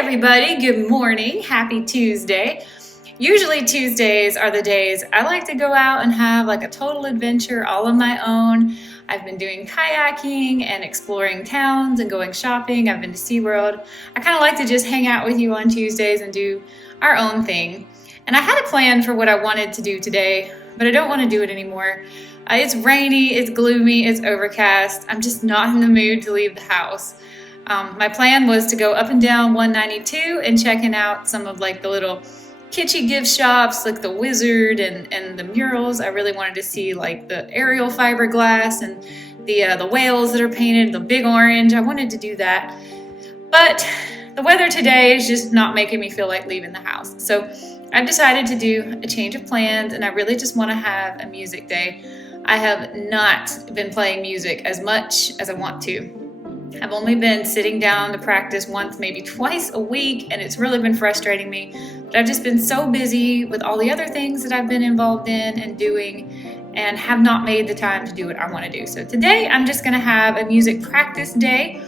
everybody, good morning, happy Tuesday. Usually Tuesdays are the days I like to go out and have like a total adventure all on my own. I've been doing kayaking and exploring towns and going shopping. I've been to SeaWorld. I kind of like to just hang out with you on Tuesdays and do our own thing. And I had a plan for what I wanted to do today, but I don't want to do it anymore. It's rainy, it's gloomy, it's overcast. I'm just not in the mood to leave the house. My plan was to go up and down 192 and checking out some of like the little kitschy gift shops like the Wizard and the murals. I really wanted to see like the aerial fiberglass and the whales that are painted, the big orange. I wanted to do that. But the weather today is just not making me feel like leaving the house. So I've decided to do a change of plans, and I really just want to have a music day. I have not been playing music as much as I want to. I've only been sitting down to practice once, maybe twice a week, and it's really been frustrating me. But I've just been so busy with all the other things that I've been involved in and doing and have not made the time to do what I want to do. So today I'm just going to have a music practice day.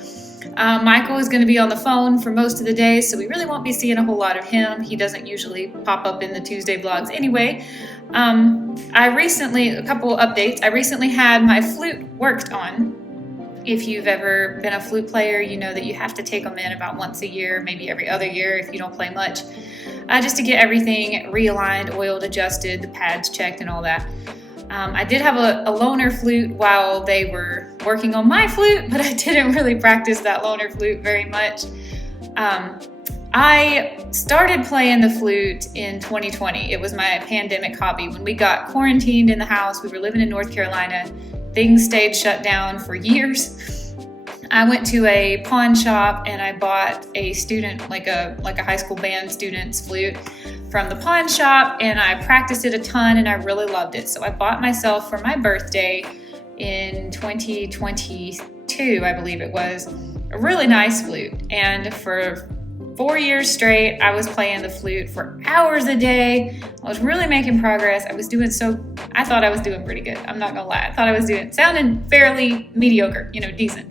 Michael is going to be on the phone for most of the day, so we really won't be seeing a whole lot of him. He doesn't usually pop up in the Tuesday vlogs anyway. A couple updates. I recently had my flute worked on. If you've ever been a flute player, you know that you have to take them in about once a year, maybe every other year if you don't play much, just to get everything realigned, oiled, adjusted, the pads checked and all that. I did have a loaner flute while they were working on my flute, but I didn't really practice that loaner flute very much. I started playing the flute in 2020. It was my pandemic hobby. When we got quarantined in the house, we were living in North Carolina. Things stayed shut down for years. I went to a pawn shop and I bought a student, like a high school band student's flute from the pawn shop, and I practiced it a ton and I really loved it. So I bought myself for my birthday in 2022, I believe it was, a really nice flute. And for 4 years straight, I was playing the flute for hours a day. I was really making progress. I thought I was doing pretty good. I'm not gonna lie. I thought I was sounding fairly mediocre, decent.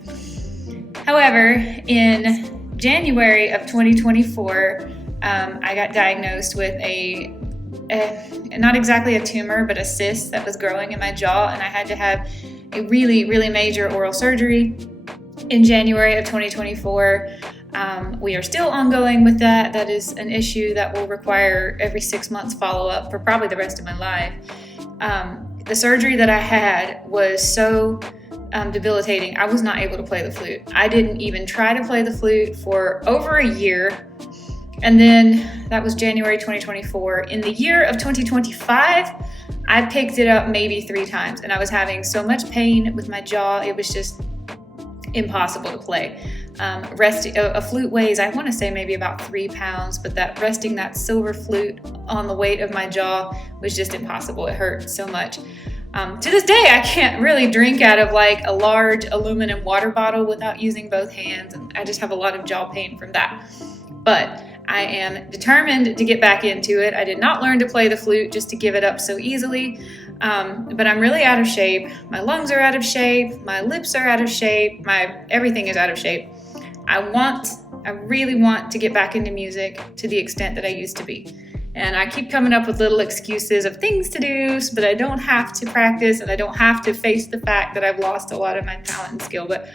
However, in January of 2024, I got diagnosed with not exactly a tumor, but a cyst that was growing in my jaw, and I had to have a really, really major oral surgery in January of 2024. We are still ongoing with that. That is an issue that will require every 6 months follow-up for probably the rest of my life. The surgery that I had was so debilitating. I was not able to play the flute. I didn't even try to play the flute for over a year. And then that was January 2024. In the year of 2025, I picked it up maybe 3 times, and I was having so much pain with my jaw. It was just impossible to play. A flute weighs, I want to say maybe about 3 pounds, but resting that silver flute on the weight of my jaw was just impossible. It hurt so much. To this day, I can't really drink out of like a large aluminum water bottle without using both hands, and I just have a lot of jaw pain from that. But I am determined to get back into it. I did not learn to play the flute just to give it up so easily. But I'm really out of shape. My lungs are out of shape. My lips are out of shape. Everything is out of shape. I really want to get back into music to the extent that I used to be. And I keep coming up with little excuses of things to do, but I don't have to practice and I don't have to face the fact that I've lost a lot of my talent and skill. But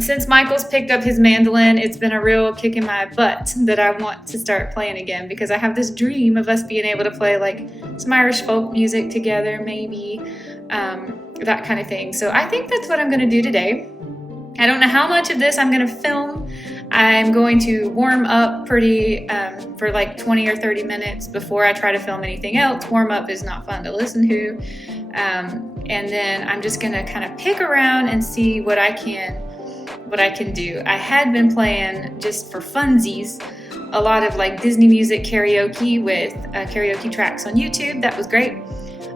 since Michael's picked up his mandolin, it's been a real kick in my butt that I want to start playing again, because I have this dream of us being able to play like some Irish folk music together, maybe, that kind of thing. So I think that's what I'm going to do today. I don't know how much of this I'm going to film. I'm going to warm up for like 20 or 30 minutes before I try to film anything else. Warm up is not fun to listen to. And then I'm just going to kind of pick around and see what I can do. I had been playing, just for funsies, a lot of like Disney music karaoke with karaoke tracks on YouTube. That was great.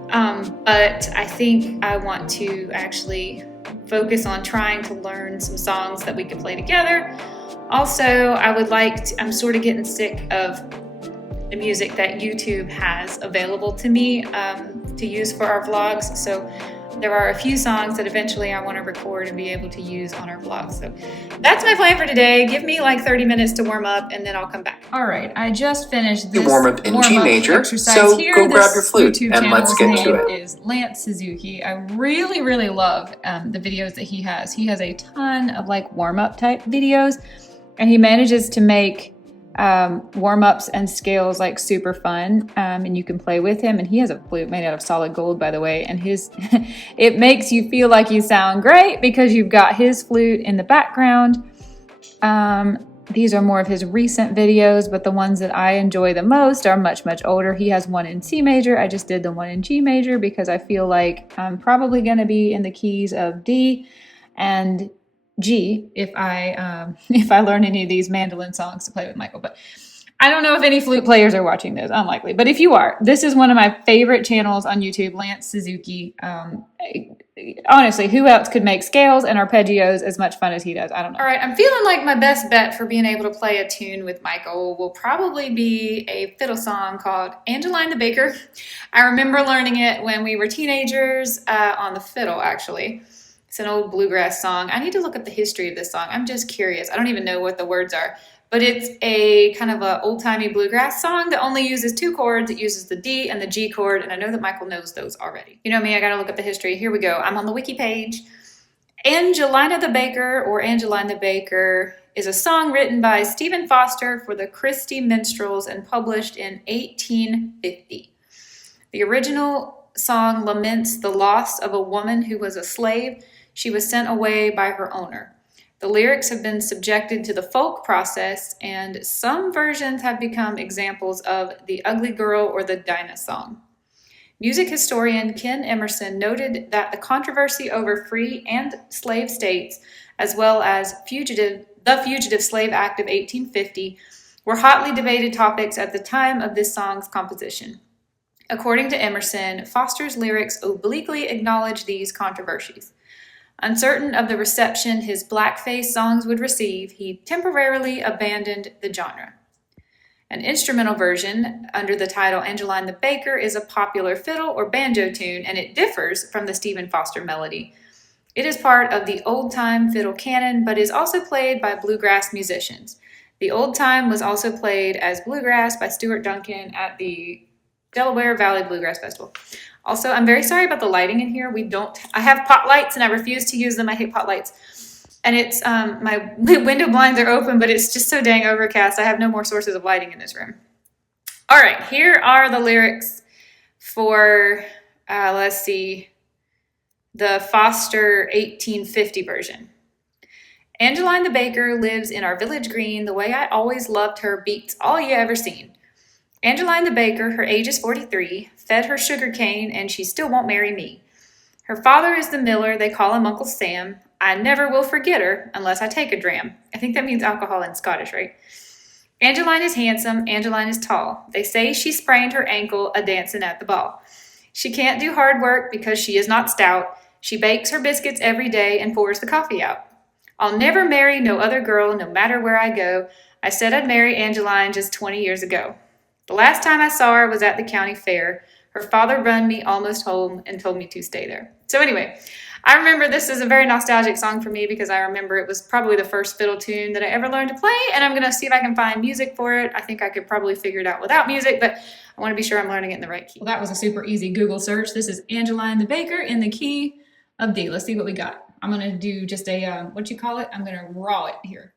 But I think I want to actually focus on trying to learn some songs that we could play together. Also, I'm sort of getting sick of the music that YouTube has available to me to use for our vlogs. So there are a few songs that eventually I want to record and be able to use on our vlog. So that's my plan for today. Give me like 30 minutes to warm up and then I'll come back. All right, I just finished this warm up in G major, exercise so here. go grab your flute YouTube and let's get to it. Is Lance Suzuki. I really, really love the videos that he has. He has a ton of like warm-up type videos, and he manages to make warm-ups and scales like super fun, and you can play with him. And he has a flute made out of solid gold, by the way, and his it makes you feel like you sound great because you've got his flute in the background. These are more of his recent videos, but the ones that I enjoy the most are much, much older. He has one in C major. I just did the one in G major because I feel like I'm probably going to be in the keys of D and G if I learn any of these mandolin songs to play with Michael. But I don't know if any flute players are watching this, unlikely. But if you are, this is one of my favorite channels on YouTube, Lance Suzuki. Honestly, who else could make scales and arpeggios as much fun as he does? I don't know. All right, I'm feeling like my best bet for being able to play a tune with Michael will probably be a fiddle song called Angeline the Baker. I remember learning it when we were teenagers on the fiddle, actually. It's an old bluegrass song. I need to look up the history of this song. I'm just curious. I don't even know what the words are. But it's a kind of an old-timey bluegrass song that only uses two chords. It uses the D and the G chord, and I know that Michael knows those already. You know me, I gotta look up the history. Here we go. I'm on the wiki page. Angelina the Baker, or Angeline the Baker, is a song written by Stephen Foster for the Christie Minstrels and published in 1850. The original song laments the loss of a woman who was a slave. She was sent away by her owner. The lyrics have been subjected to the folk process, and some versions have become examples of the Ugly Girl or the Dinah song. Music historian Ken Emerson noted that the controversy over free and slave states, as well as the Fugitive Slave Act of 1850, were hotly debated topics at the time of this song's composition. According to Emerson, Foster's lyrics obliquely acknowledge these controversies. Uncertain of the reception his blackface songs would receive, he temporarily abandoned the genre. An instrumental version, under the title Angeline the Baker, is a popular fiddle or banjo tune, and it differs from the Stephen Foster melody. It is part of the old-time fiddle canon, but is also played by bluegrass musicians. The old time was also played as bluegrass by Stuart Duncan at the Delaware Valley Bluegrass Festival. Also, I'm very sorry about the lighting in here. I have pot lights and I refuse to use them. I hate pot lights. And it's, my window blinds are open, but it's just so dang overcast. I have no more sources of lighting in this room. All right, here are the lyrics for, let's see, the Foster 1850 version. Angeline the Baker lives in our village green. The way I always loved her beats all you ever seen. Angeline the Baker, her age is 43, fed her sugar cane, and she still won't marry me. Her father is the miller, they call him Uncle Sam. I never will forget her unless I take a dram. I think that means alcohol in Scottish, right? Angeline is handsome, Angeline is tall. They say she sprained her ankle a-dancing at the ball. She can't do hard work because she is not stout. She bakes her biscuits every day and pours the coffee out. I'll never marry no other girl, no matter where I go. I said I'd marry Angeline just 20 years ago. The last time I saw her was at the county fair. Her father run me almost home and told me to stay there. So anyway, I remember this is a very nostalgic song for me because I remember it was probably the first fiddle tune that I ever learned to play, and I'm going to see if I can find music for it. I think I could probably figure it out without music, but I want to be sure I'm learning it in the right key. Well, that was a super easy Google search. This is Angeline the Baker in the key of D. Let's see what we got. I'm going to do just a, I'm going to raw it here.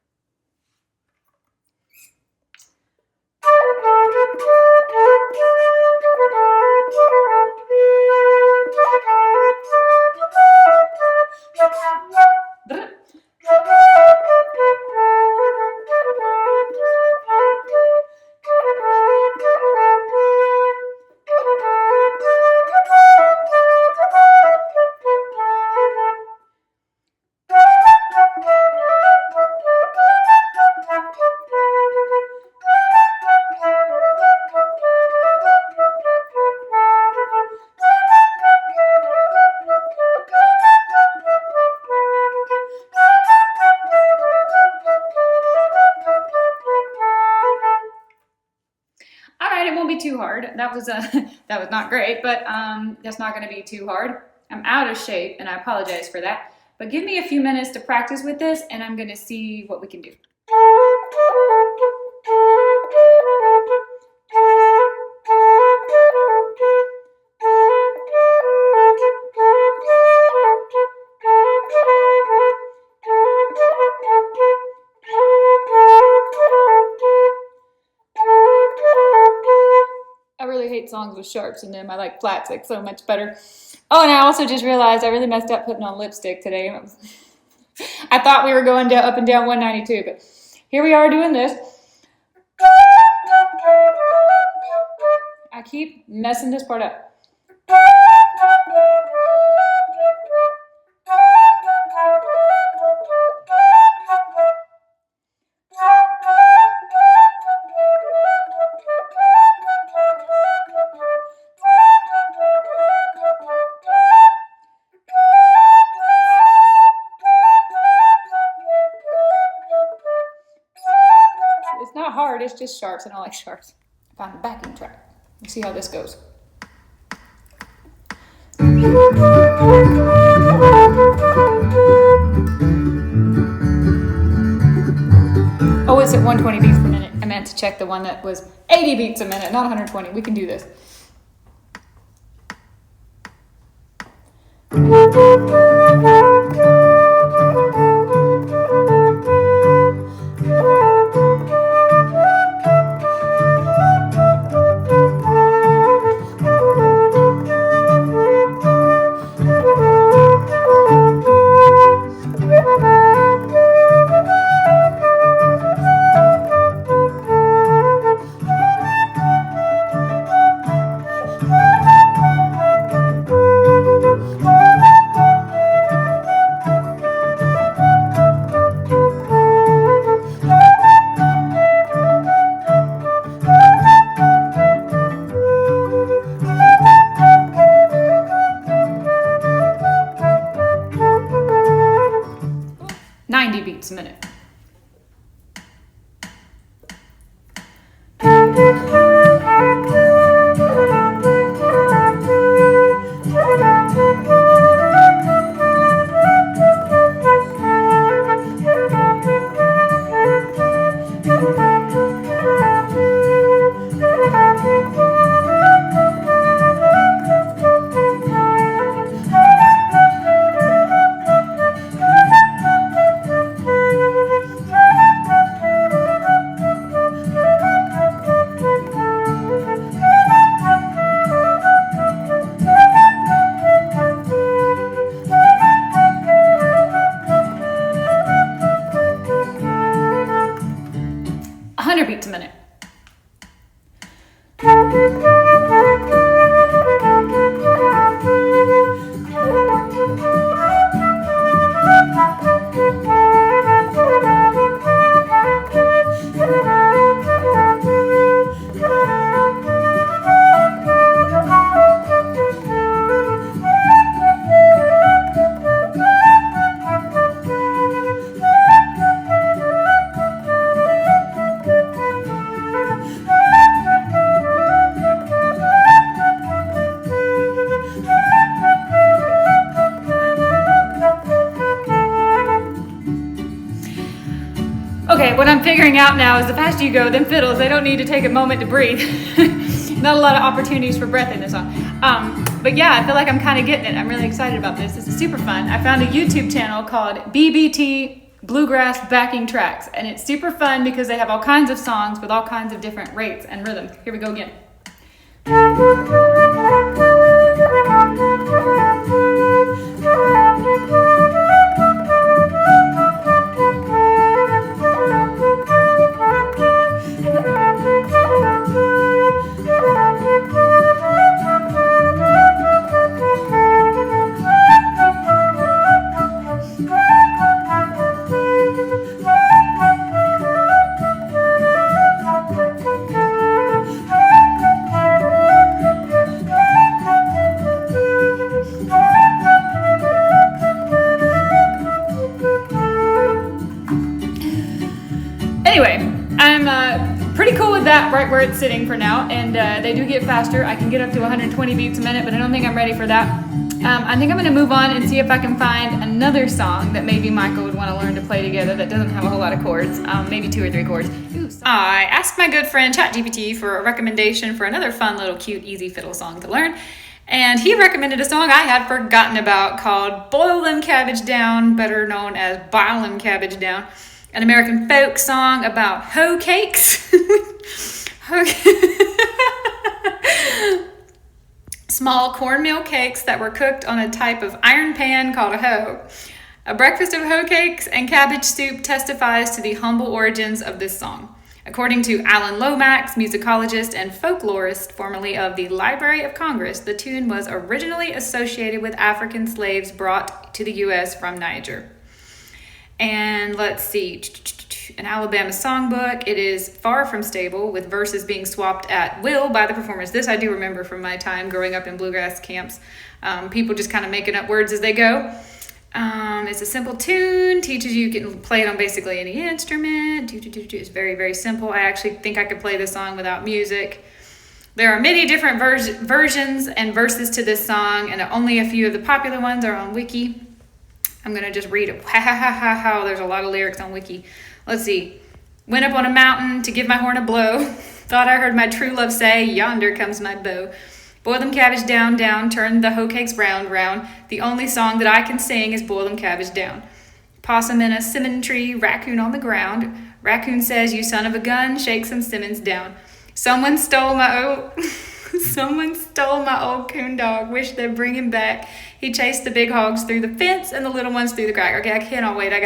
Too hard. That was not great, but that's not going to be too hard. I'm out of shape, and I apologize for that. But give me a few minutes to practice with this, and I'm gonna see what we can do. I really hate songs with sharps in them. I like flats like so much better. Oh, and I also just realized I really messed up putting on lipstick today. I thought we were going to up and down 192, but here we are doing this. I keep messing this part up. It's not hard, it's just sharps, and I like sharps. I found the backing track. Let's see how this goes. Oh, it's at 120 beats per minute. I meant to check the one that was 80 beats a minute, not 120. We can do this. Beats a minute. Beats a minute. Okay, what I'm figuring out now is the faster you go, them fiddles, they don't need to take a moment to breathe. Not a lot of opportunities for breath in this song. But yeah, I feel like I'm kind of getting it. I'm really excited about this. This is super fun. I found a YouTube channel called BBT Bluegrass Backing Tracks, and it's super fun because they have all kinds of songs with all kinds of different rates and rhythms. Here we go again. Anyway, I'm pretty cool with that right where it's sitting for now, and they do get faster. I can get up to 120 beats a minute, but I don't think I'm ready for that. I think I'm going to move on and see if I can find another song that maybe Michael would want to learn to play together that doesn't have a whole lot of chords, maybe 2 or 3 chords. I asked my good friend ChatGPT for a recommendation for another fun little cute easy fiddle song to learn, and he recommended a song I had forgotten about called Boil Them Cabbage Down, better known as Bile Them Cabbage Down, an American folk song about hoe cakes. Small cornmeal cakes that were cooked on a type of iron pan called a hoe. A breakfast of hoe cakes and cabbage soup testifies to the humble origins of this song. According to Alan Lomax, musicologist and folklorist formerly of the Library of Congress, the tune was originally associated with African slaves brought to the U.S. from Niger. And let's see, an Alabama songbook. It is far from stable, with verses being swapped at will by the performers. This I do remember from my time growing up in bluegrass camps. People just kind of making up words as they go. It's a simple tune, teaches you can play it on basically any instrument. It's very, very simple. I actually think I could play this song without music. There are many different versions and verses to this song, and only a few of the popular ones are on Wiki. I'm going to just read it. Ha ha ha ha ha. There's a lot of lyrics on Wiki. Let's see. Went up on a mountain to give my horn a blow. Thought I heard my true love say, yonder comes my bow. Boil them cabbage down, down. Turn the hoe cakes round, round. The only song that I can sing is boil them cabbage down. Possum in a simmon tree, raccoon on the ground. Raccoon says, you son of a gun, shake some simmons down. Someone stole my old coon dog. Wish they'd bring him back. He chased the big hogs through the fence and the little ones through the crack. Okay, I cannot wait. I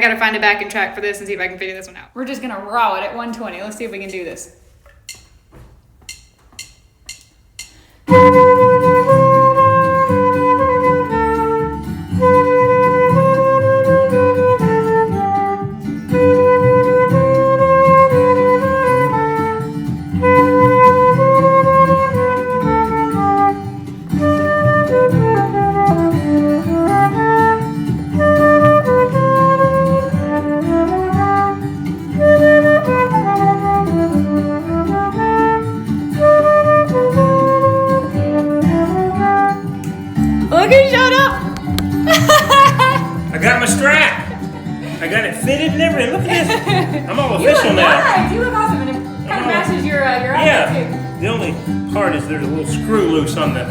gotta find a backing track for this and see if I can figure this one out. We're just gonna raw it at 120. Let's see if we can do this. Look who showed up! I got my strap. I got it fitted and everything. Look at this. I'm all official now. Nice. You look awesome, and it kind of matches your outfit too. The only part is there's a little screw loose on the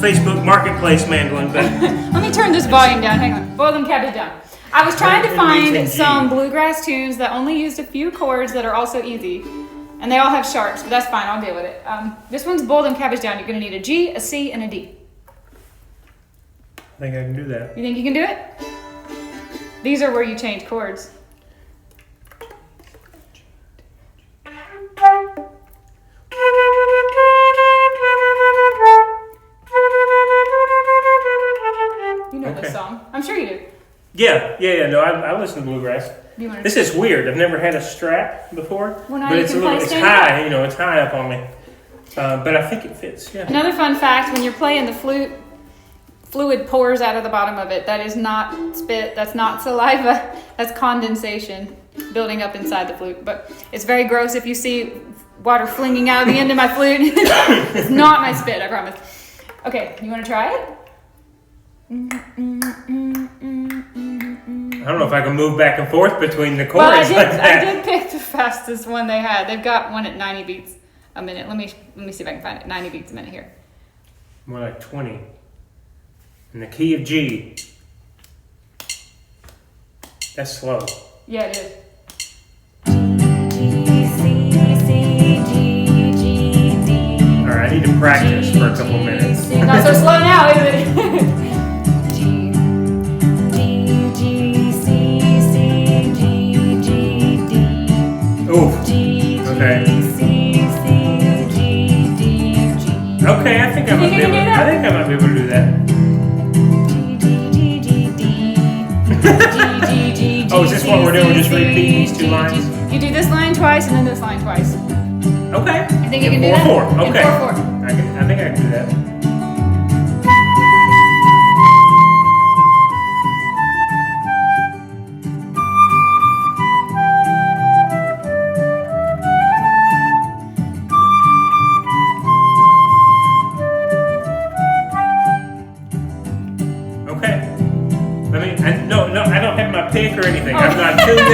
Facebook Marketplace mandolin. But let me turn this volume down. Hang on. Boil them cabbage down. I was trying to find some bluegrass tunes that only used a few chords that are also easy. And they all have sharps, but that's fine. I'll deal with it. This one's Boil Them Cabbage Down. You're going to need a G, a C, and a D. I think I can do that. You think you can do it? These are where you change chords. You know this song. I'm sure you do. Yeah. No, I listen to bluegrass. This is weird. I've never had a strap before, well, now but you it's can a little, play it's stand high. up. You know, it's high up on me. But I think it fits. Yeah. Another fun fact: when you're playing the flute, fluid pours out of the bottom of it. That is not spit. That's not saliva. That's condensation building up inside the flute. But it's very gross if you see water flinging out of the end of my flute. It's not my spit, I promise. Okay, you want to try it? I don't know if I can move back and forth between the Well, chords like that. I did pick the fastest one they had. They've got one at 90 beats a minute. Let me see if I can find it. 90 beats a minute here. More like 20. In the key of G. That's slow. Yeah, it is. Alright, I need to practice for a couple minutes. Not so slow now, is it? Ooh. Okay. Okay, I think I might be able to do that. Oh, is this what we're doing? We're just repeating these two lines? You do this line twice and then this line twice. Okay. I think you can do that. 4/4. Okay. In 4/4. I think I can do that.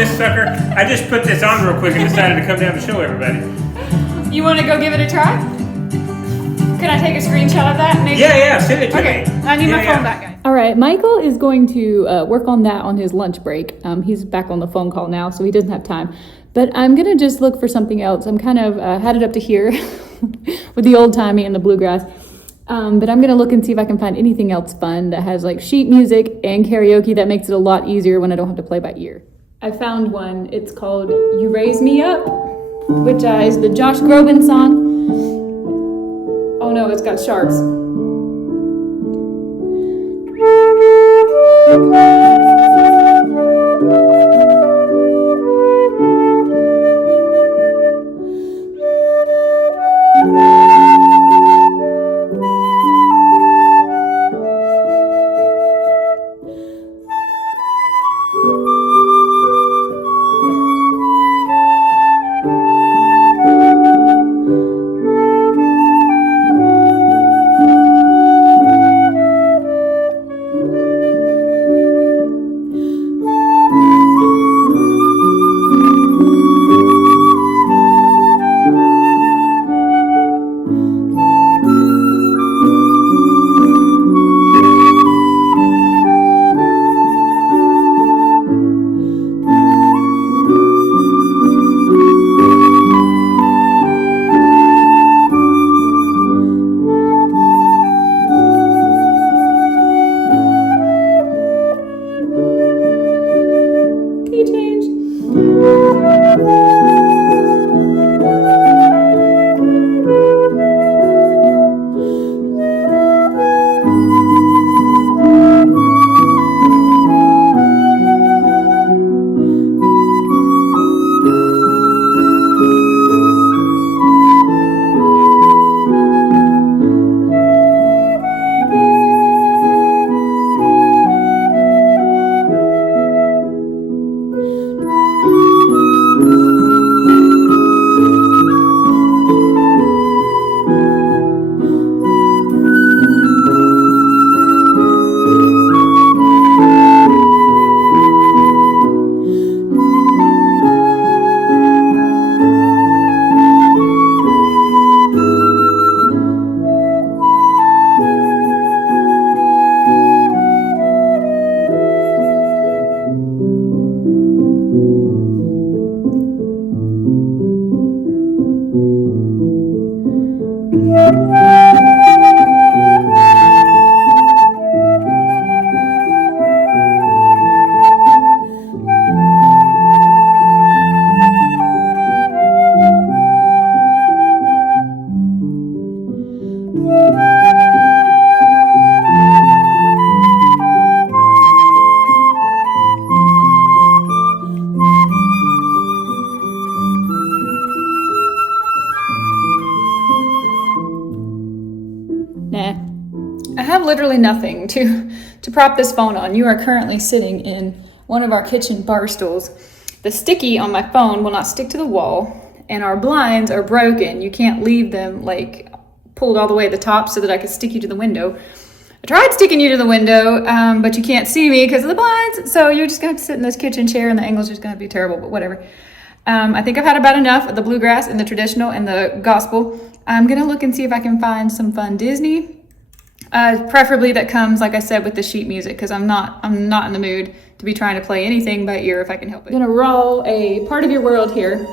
this sucker. I just put this on real quick and decided to come down to show everybody. You want to go give it a try? Can I take a screenshot of that? Maybe? Yeah, send it to Okay, me. I need my phone back, guys. All right, Michael is going to work on that on his lunch break. He's back on the phone call now, so he doesn't have time. But I'm going to just look for something else. I'm kind of had it up to here with the old-timey and the bluegrass. But I'm going to look and see if I can find anything else fun that has like sheet music and karaoke. That makes it a lot easier when I don't have to play by ear. I found one. It's called You Raise Me Up, which is the Josh Groban song. Oh no, it's got sharps. Nah. I have literally nothing to prop this phone on. You are currently sitting in one of our kitchen bar stools. The sticky on my phone will not stick to the wall, and our blinds are broken. You can't leave them like pulled all the way to the top so that I could stick you to the window. I tried sticking you to the window, but you can't see me because of the blinds, so you're just gonna have to sit in this kitchen chair and the angle's just gonna be terrible, but whatever. I think I've had about enough of the bluegrass and the traditional and the gospel. I'm gonna look and see if I can find some fun Disney, preferably that comes, like I said, with the sheet music, because I'm not in the mood to be trying to play anything by ear if I can help it. I'm gonna roll a Part of Your World here.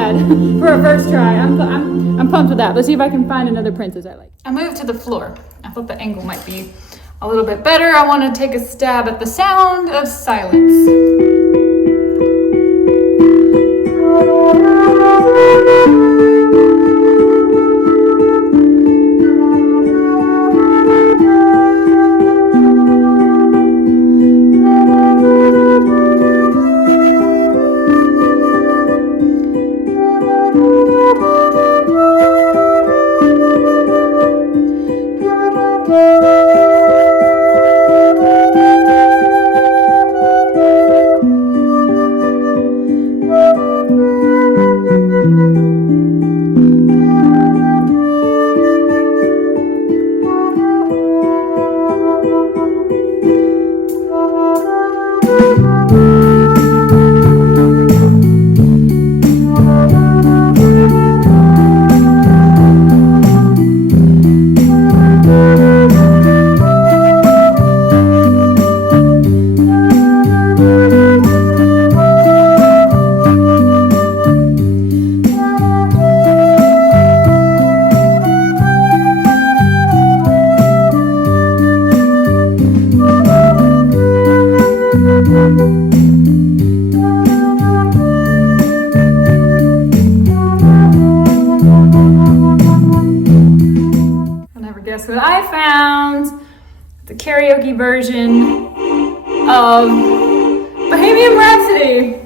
bad for a first try. I'm pumped with that. Let's see if I can find another princess I like. I moved to the floor. I thought the angle might be a little bit better. I want to take a stab at the sound of silence. Guess what I found? The karaoke version of Bohemian Rhapsody.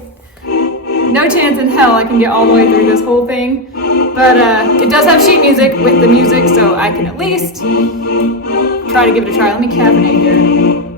No chance in hell I can get all the way through this whole thing, but it does have sheet music with the music, so I can at least try to give it a try. Let me caffeinate here.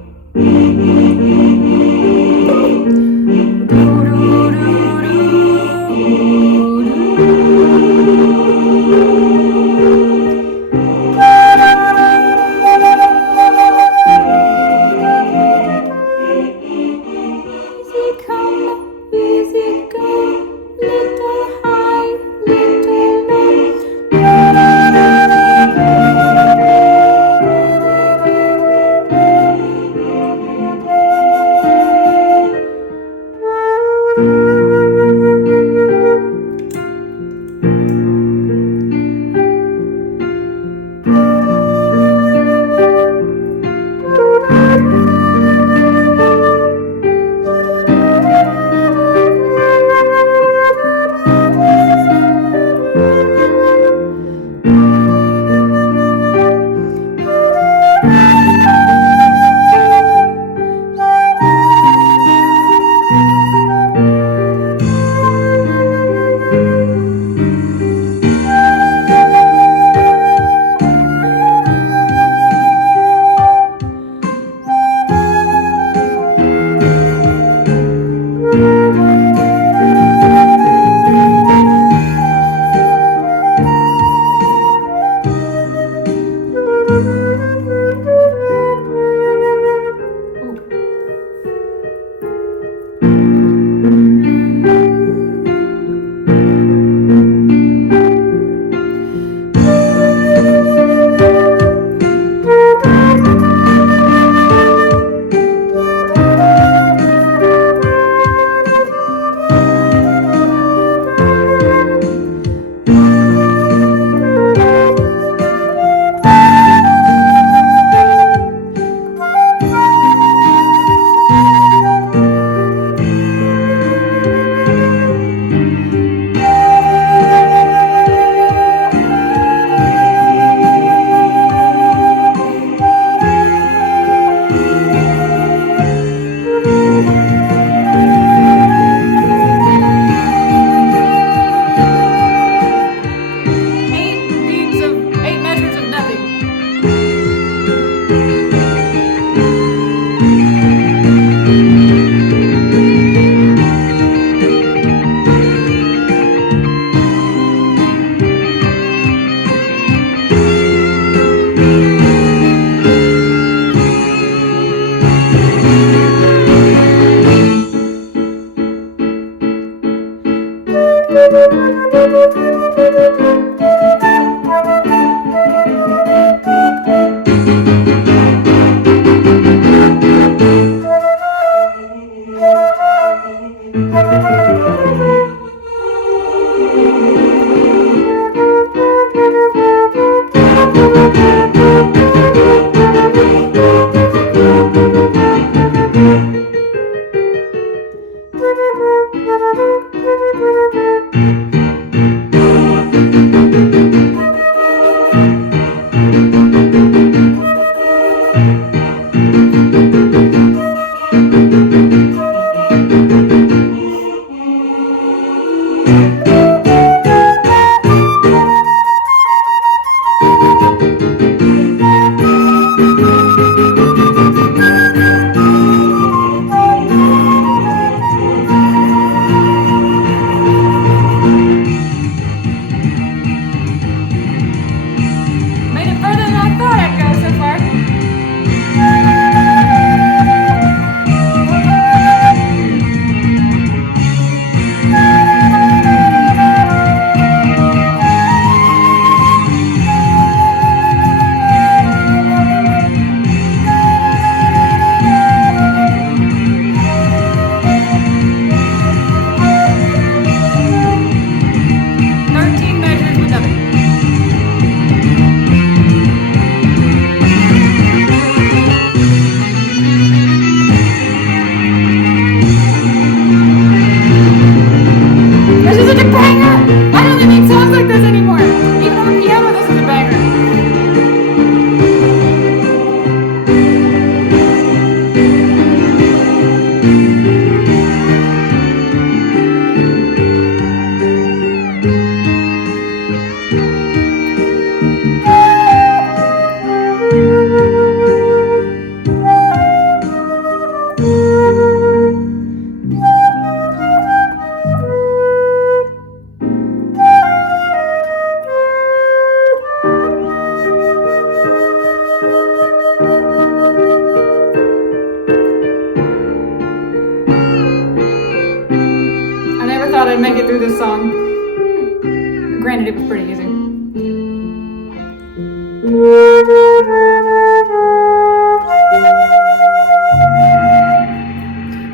this song. Granted, it was pretty easy.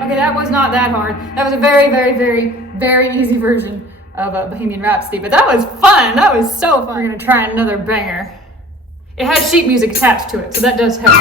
Okay, that was not that hard. That was a very, very, very, very easy version of Bohemian Rhapsody, but that was fun. That was so fun. We're gonna try another banger. It has sheet music attached to it, so that does help.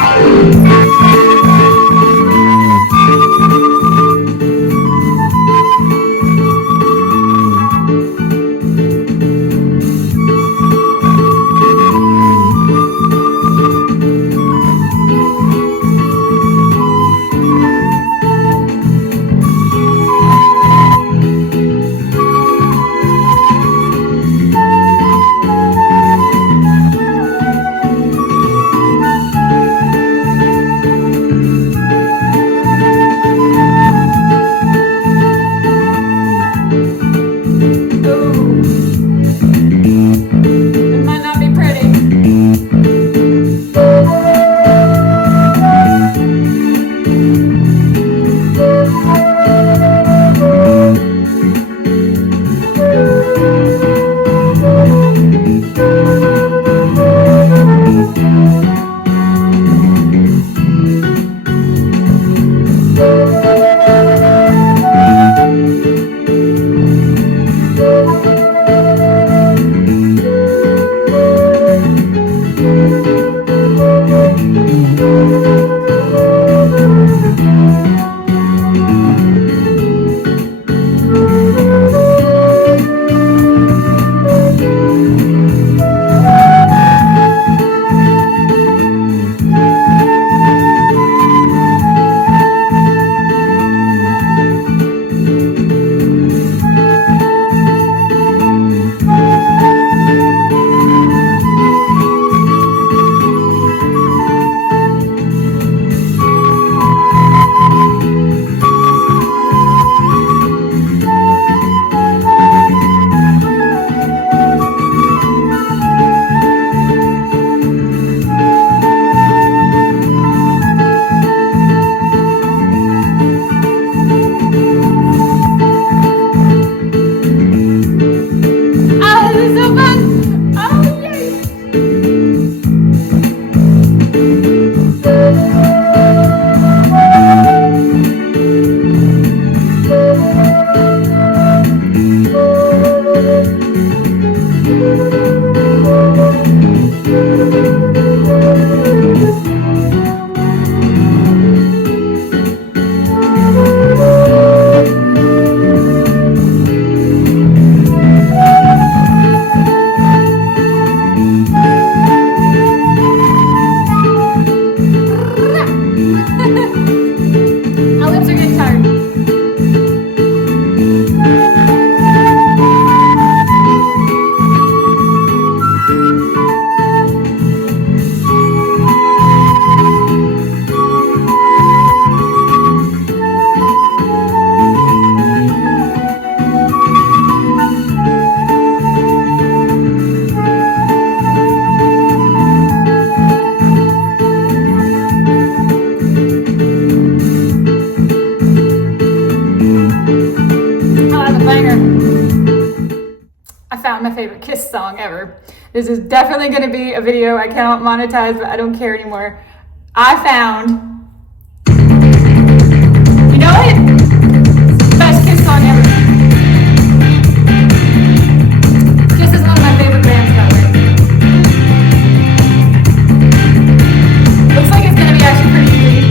My favorite Kiss song ever. This is definitely going to be a video I cannot monetize, but I don't care anymore. I found, you know it? It's the best Kiss song ever. Kiss is one of my favorite bands, by the way. Looks like it's going to be actually pretty easy.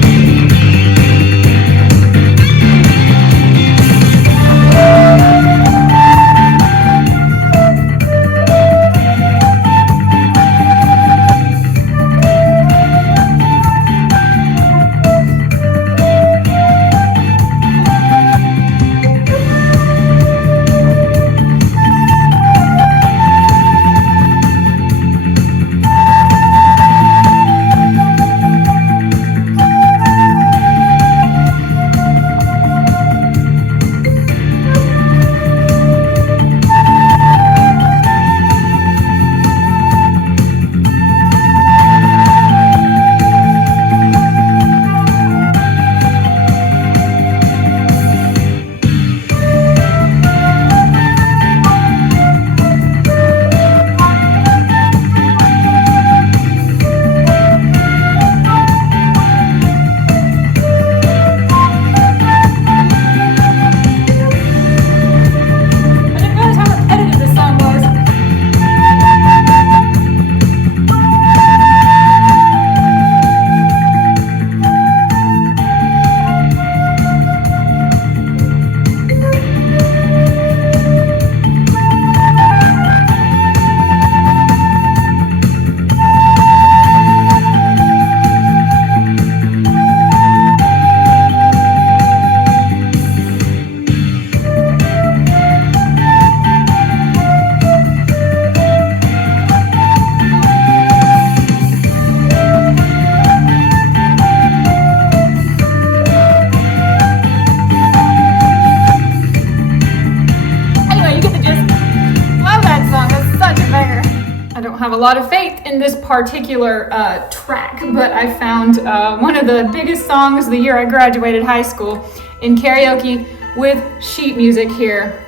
have a lot of faith in this particular track, but I found one of the biggest songs the year I graduated high school in karaoke with sheet music here.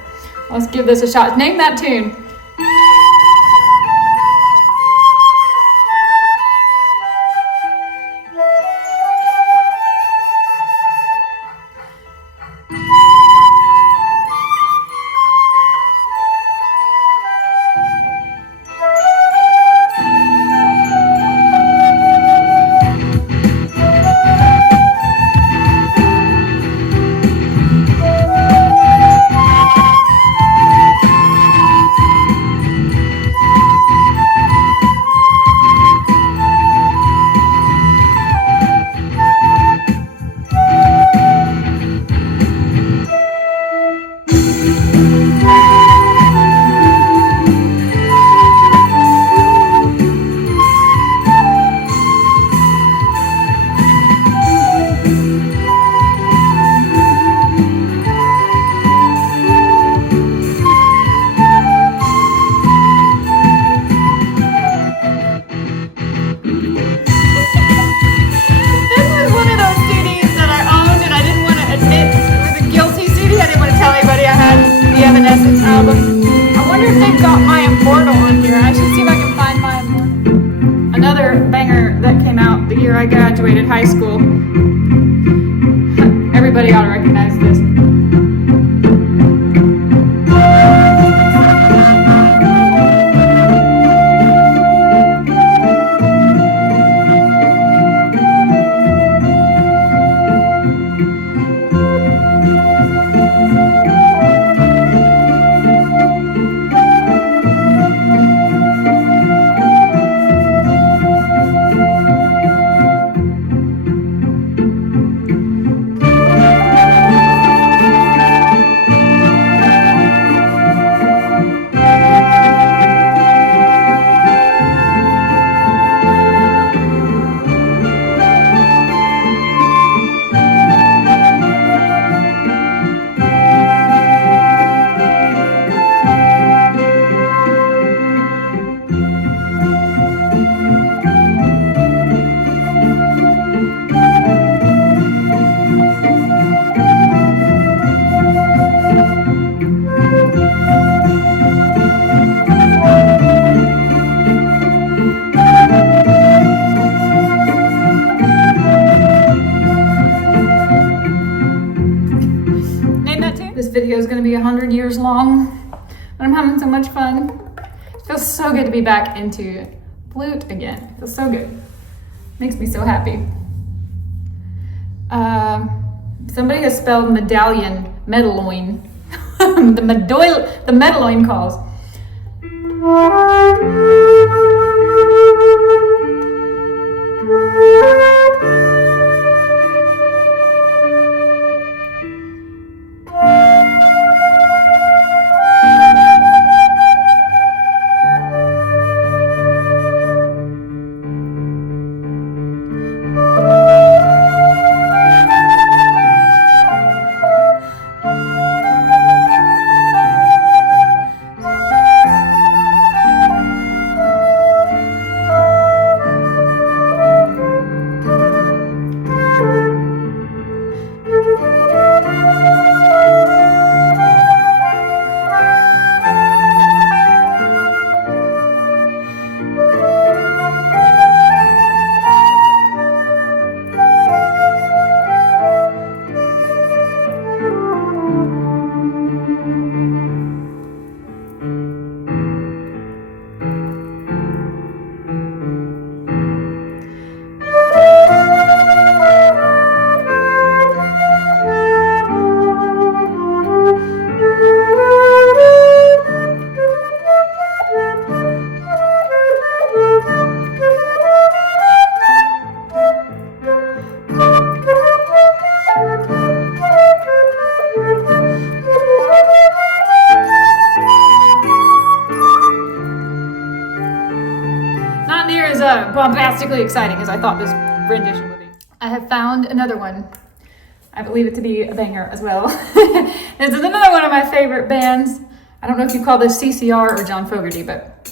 Let's give this a shot. Name that tune. Album. I wonder if they've got My Immortal on here. I should see if I can find My Immortal. Another banger that came out the year I graduated high school. Everybody ought to recognize this. Video is going to be 100 years long, but I'm having so much fun. It feels so good to be back into flute again. It feels so good. Makes me so happy. Somebody has spelled medallion medalloin. the medalloin calls. Bombastically exciting as I thought this rendition would be. I have found another one. I believe it to be a banger as well. This is another one of my favorite bands. I don't know if you call this CCR or John Fogerty, but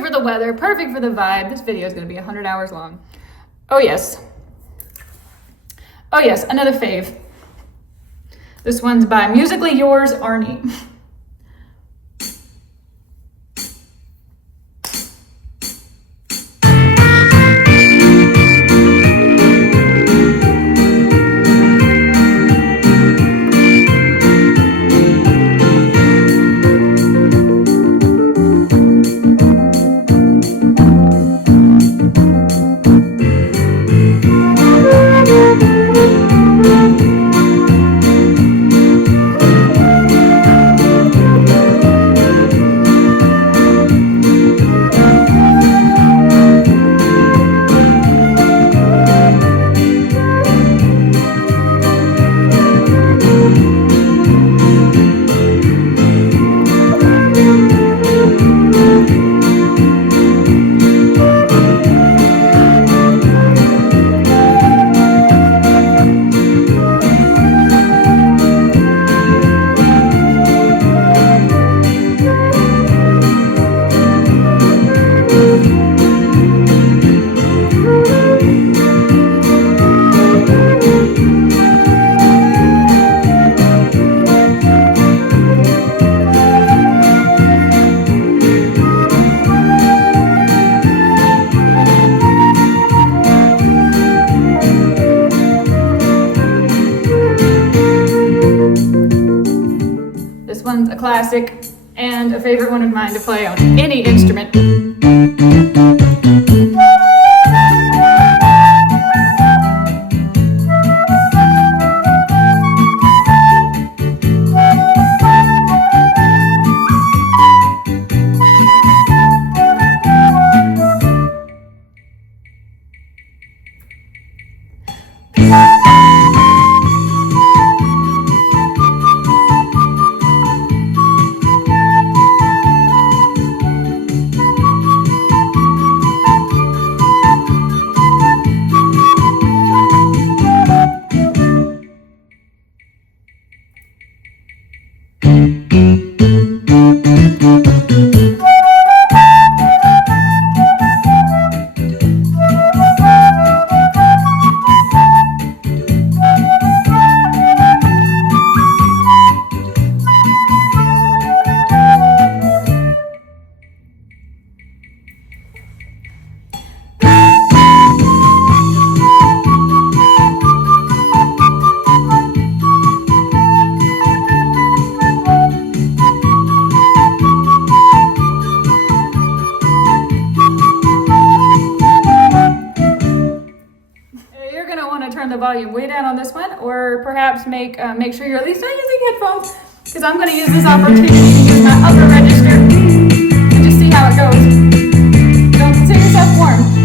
Perfect for the weather, perfect for the vibe. This video is going to be 100 hours long. Oh yes, another fave. This one's by Musically Yours, Arnie. This one's a classic and a favorite one of mine to play on any instrument. Turn the volume way down on this one, or perhaps make sure you're at least not using headphones, because I'm going to use this opportunity to use my upper register and just see how it goes. Don't consider yourself warm.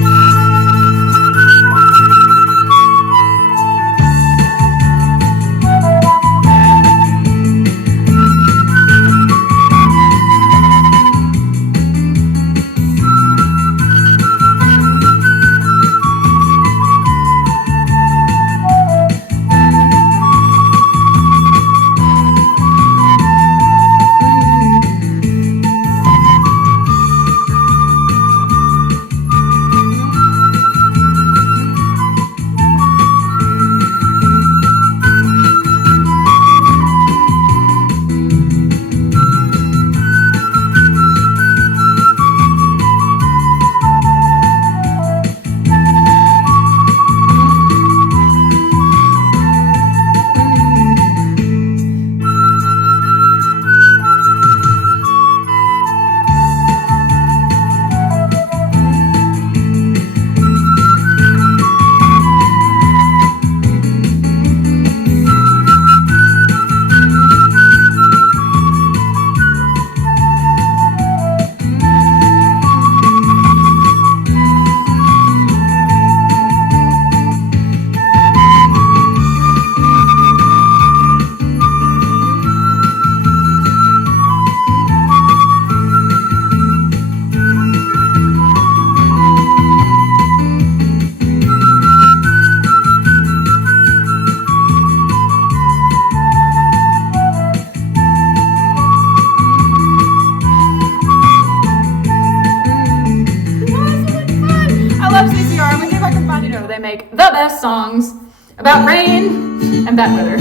make the best songs about rain and bad weather.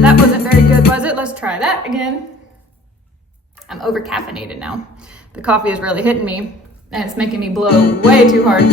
That wasn't very good, was it? Let's try that again. I'm over caffeinated now. The coffee is really hitting me and it's making me blow way too hard.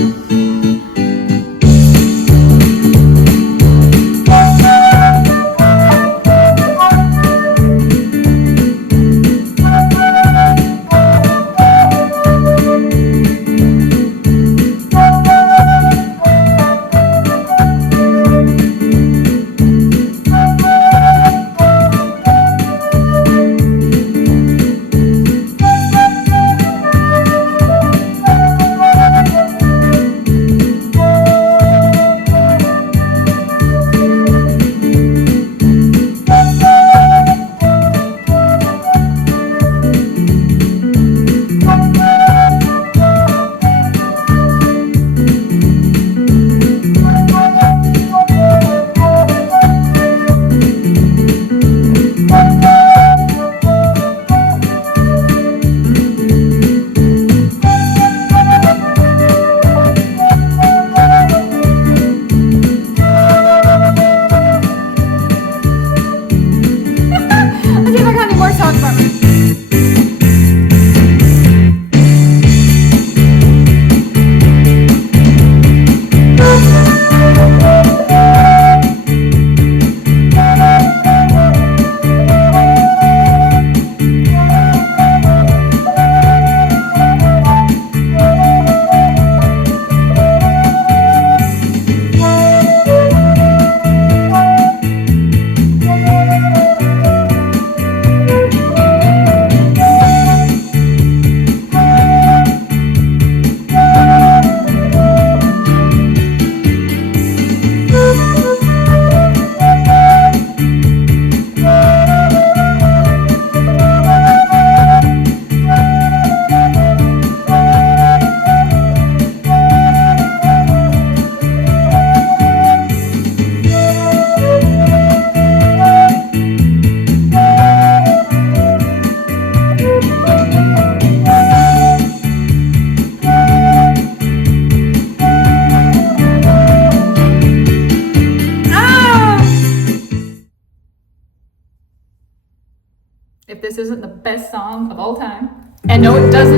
If this isn't the best song of all time, and no, it does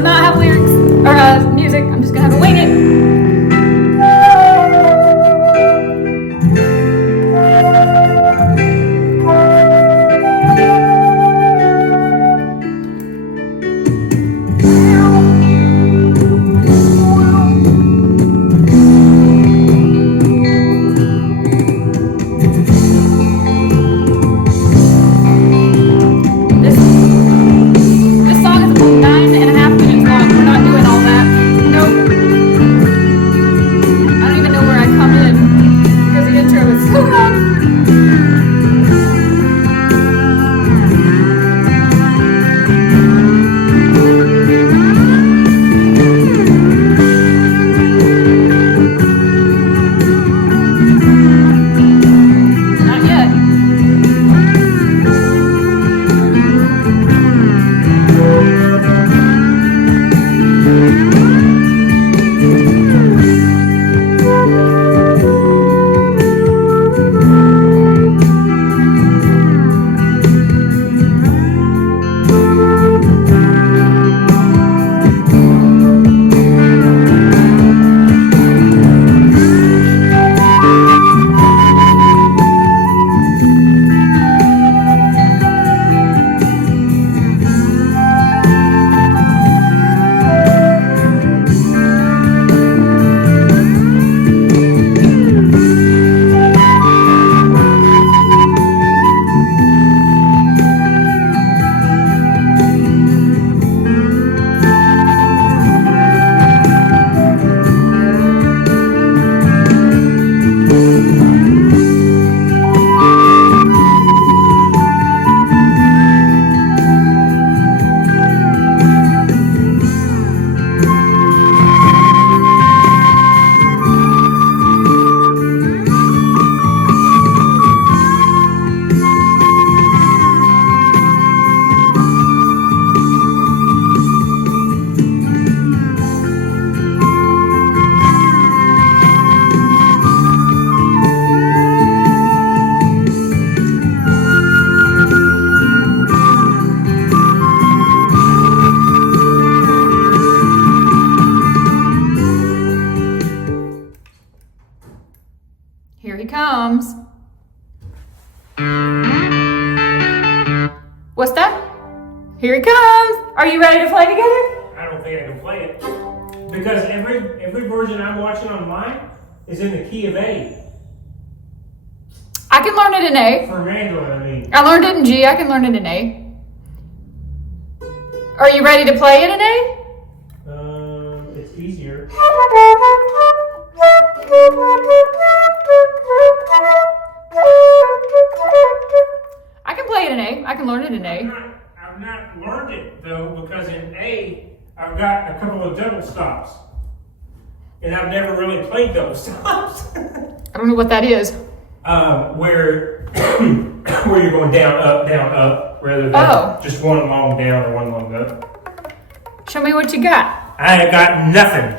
not have lyrics or music, I'm just gonna have to wing it. This song is about 9.5 minutes long. We're not doing all that. Nope. Here he comes. What's that? Here he comes. Are you ready to play together? I don't think I can play it because every version I'm watching online is in the key of A. I can learn it in A. For mandolin, I mean. I learned it in G. I can learn it in A. Are you ready to play it in A? It's easier. I can play it in A. I can learn it in A. I've not learned it though because in A I've got a couple of double stops, and I've never really played those stops. I don't know what that is. Where where you're going down, up, rather than just one long down or one long up. Show me what you got. I got nothing.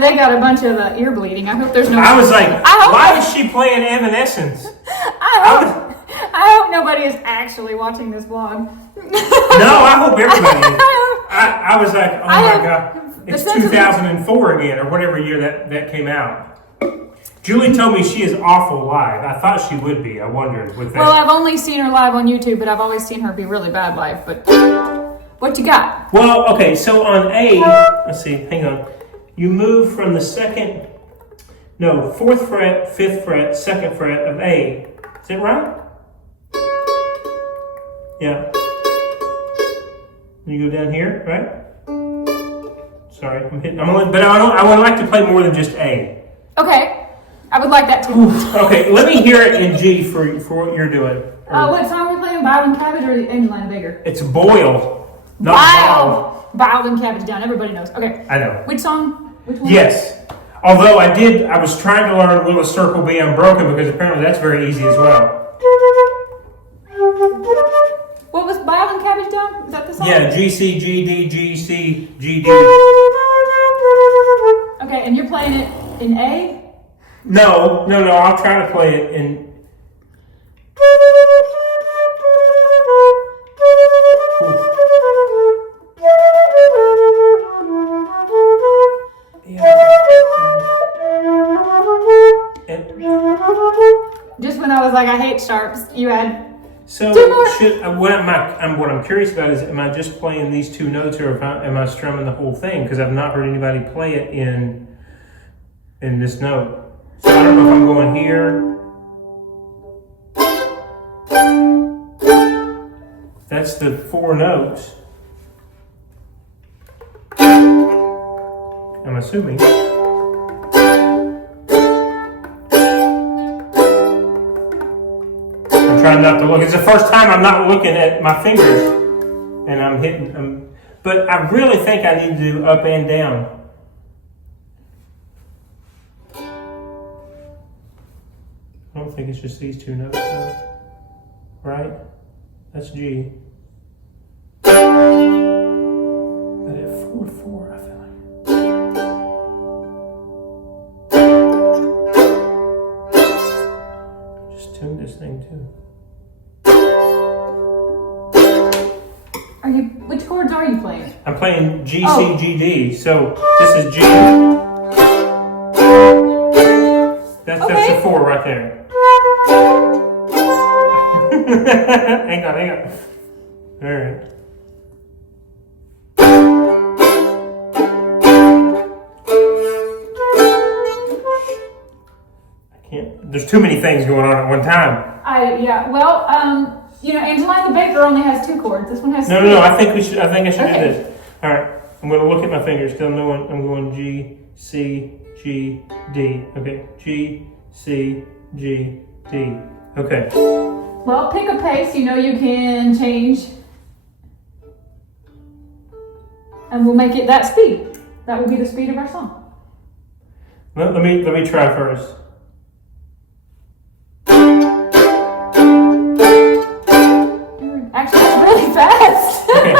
They got a bunch of ear bleeding. I hope there's no. I was like, why is she playing Evanescence? I hope nobody is actually watching this vlog. No, I hope everybody is. I was like, oh my God. It's 2004 again, or whatever year that came out. Julie told me she is awful live. I thought she would be. I wondered with that. Well, I've only seen her live on YouTube, but I've always seen her be really bad live. But what you got? Well, okay, so on A, let's see, hang on. You move from the 4th fret, 5th fret, 2nd fret of A. Is that right? Yeah. You go down here, right? Sorry, I would like to play more than just A. Okay. I would like that too. Okay, let me hear it in G for what you're doing. What song are we playing? Boiled and Cabbage or Any Line of Bigger? It's Boil, not Bow. Boiled and Cabbage Down. Everybody knows. Okay. I know. Which song? Which one? Yes. Although I was trying to learn Will a Circle Be Unbroken because apparently that's very easy as well. What was Boiled and Cabbage Down? Is that the song? Yeah, G, C, G, D, G, C, G, D. Okay, and you're playing it in A? No, I'll try to play it in... Just when I was like, I hate sharps, you had... So, what I'm curious about is, am I just playing these two notes, or am I strumming the whole thing? Because I've not heard anybody play it in this note. So I don't know if I'm going here. That's the 4 notes. I'm assuming. I'm trying not to look. It's the first time I'm not looking at my fingers, and I'm hitting. But I really think I need to do up and down. I don't think it's just these two notes, though. Right? That's G. But at 4/4, I feel like. Just tune this thing too. Which chords are you playing? I'm playing G, C, G, D. So this is G. That's the 4 right there. Hang on. All right. I can't. There's too many things going on at one time. Well, Angelina Baker only has 2 chords. This one has 3. No. I think I should do this. All right. I'm going to look at my fingers because I'm going G, C, G, D. Okay. G, C, G, D. Okay. Well, pick a pace. You can change. And we'll make it that speed. That will be the speed of our song. Let me try first. Actually, that's really fast. Okay.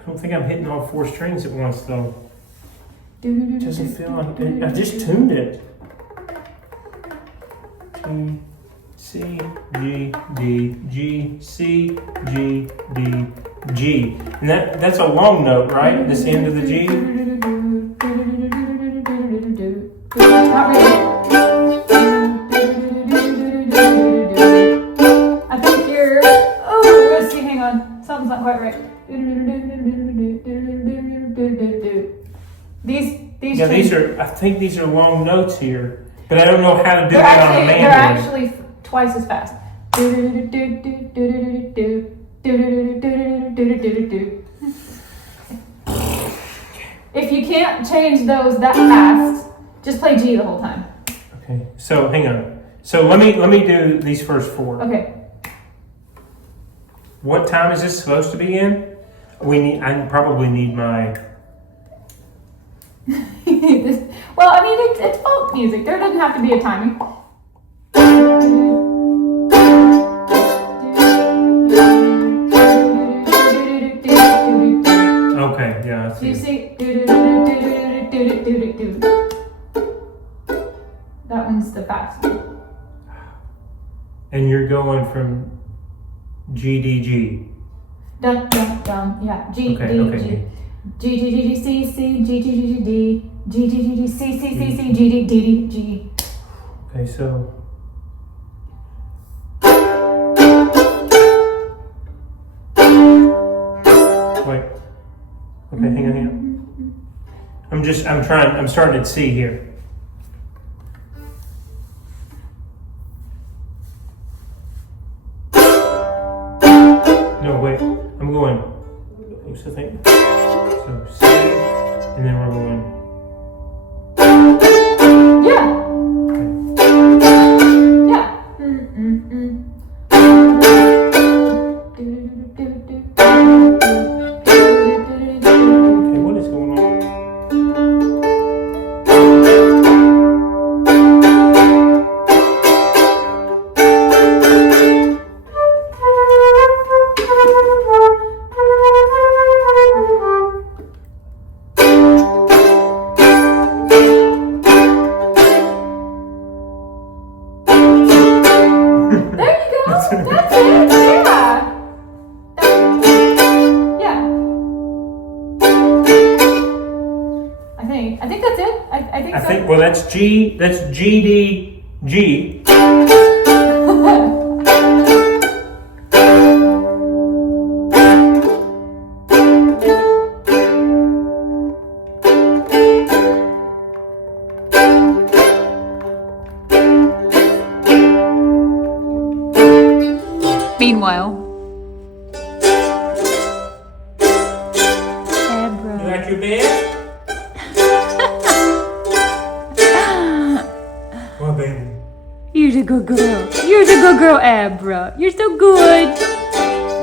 I don't think I'm hitting all 4 strings at once, though. It doesn't feel like it. I just tuned it. C, G, D, G, C, G, D, G. And that's a long note, right? This end of the G? Not really. I think you're, let's see, hang on. Something's not quite right. These Yeah, I think these are long notes here, but I don't know how to do that on a they're mandolin. actually twice as fast. If you can't change those that fast, just play G the whole time. Okay, so hang on. So let me do these first four. Okay. What time is this supposed to be in? I probably need my. Well, I mean, it's folk music. There doesn't have to be a timing. Okay, yeah. I Do you see. see? That one's the fast one. And you're going from G D G. Dun dun dun. Yeah. G Okay, D okay. G. G G G G C C G G G G D G G G G C C C C G D D D G. Okay, so. Wait. Okay, hang on. I'm starting at C here. No, wait. I'm going. So think. So C, and then we're going. Yeah. Okay, what is going on? That's it. Yeah. Yeah. I think that's it. I think I so. think, well, that's G, that's G, D, G. Meanwhile. You got your bed? Well, baby. You're the good girl. You're the good girl, Abra. You're so good.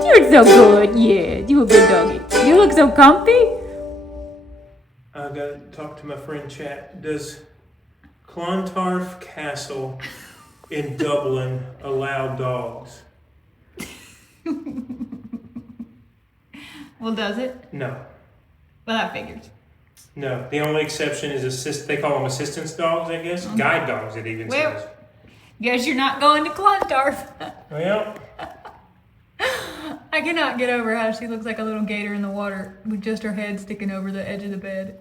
You're so good. Yeah, you a good doggy. You look so comfy. I gotta talk to my friend Chat. Does Clontarf Castle in Dublin allow dogs? Well, does it? No. Well, that figures. No. The only exception is they call them assistance dogs, I guess. Guide dogs, it even Well- says. Guess you're not going to Clontarf. Well, I cannot get over how she looks like a little gator in the water with just her head sticking over the edge of the bed.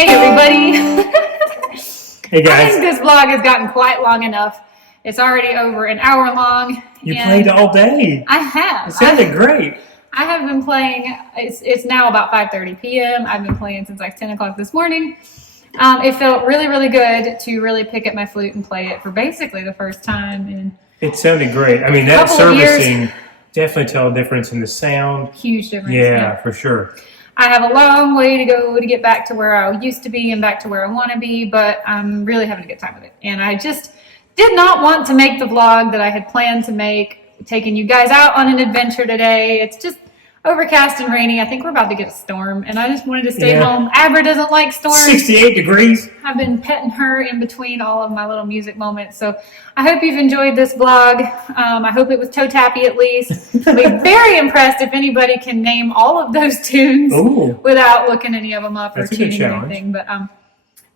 Hey everybody! Hey I guys, think this vlog has gotten quite long enough. It's already over an hour long. you and played all day. I have. It sounded great. I have been playing. It's now about 5:30 p.m. I've been playing since like 10 o'clock this morning. It felt really, really good to really pick up my flute and play it for basically the first time in It sounded great. I mean, that Couple of years. servicing definitely tell a difference in the sound. huge difference. Yeah, for sure. I have a long way to go to get back to where I used to be and back to where I want to be, but I'm really having a good time with it. And I just did not want to make the vlog that I had planned to make, taking you guys out on an adventure today. It's just overcast and rainy. I think we're about to get a storm, and I just wanted to stay home. Abra doesn't like storms. 68 degrees. I've been petting her in between all of my little music moments. So I hope you've enjoyed this vlog. I hope it was toe tappy at least. I'll be very impressed if anybody can name all of those tunes without looking any of them up or tuning anything. But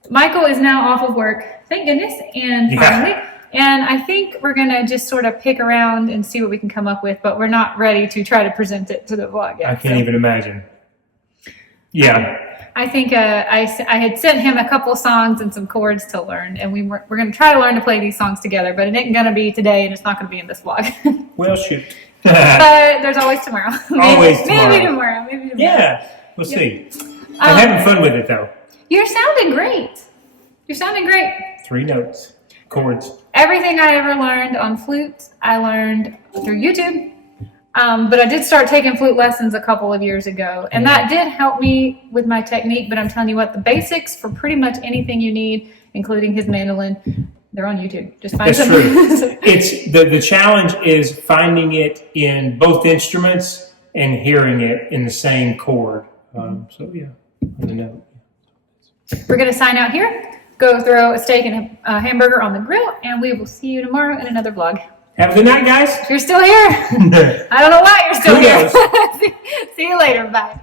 Michael is now off of work, thank goodness, and finally. And I think we're going to just sort of pick around and see what we can come up with, but we're not ready to try to present it to the vlog yet. I can't even imagine. Yeah. I think I had sent him a couple songs and some chords to learn, and we're going to try to learn to play these songs together, but it ain't going to be today, and it's not going to be in this vlog. Well, shoot. But there's always tomorrow. Always tomorrow. Maybe tomorrow. Yeah, we'll see. I'm having fun with it, though. You're sounding great. You're sounding great. 3 notes, chords. Everything I ever learned on flute, I learned through YouTube. But I did start taking flute lessons a couple of years ago, and that did help me with my technique. But I'm telling you what, the basics for pretty much anything you need, including his mandolin, they're on YouTube. Just find That's them. true. It's the challenge is finding it in both instruments and hearing it in the same chord. So yeah, on the note. We're going to sign out here, go throw a steak and a hamburger on the grill, and we will see you tomorrow in another vlog. Have a good night, guys. If you're still here, I don't know why you're still Who here. knows? See you later. Bye.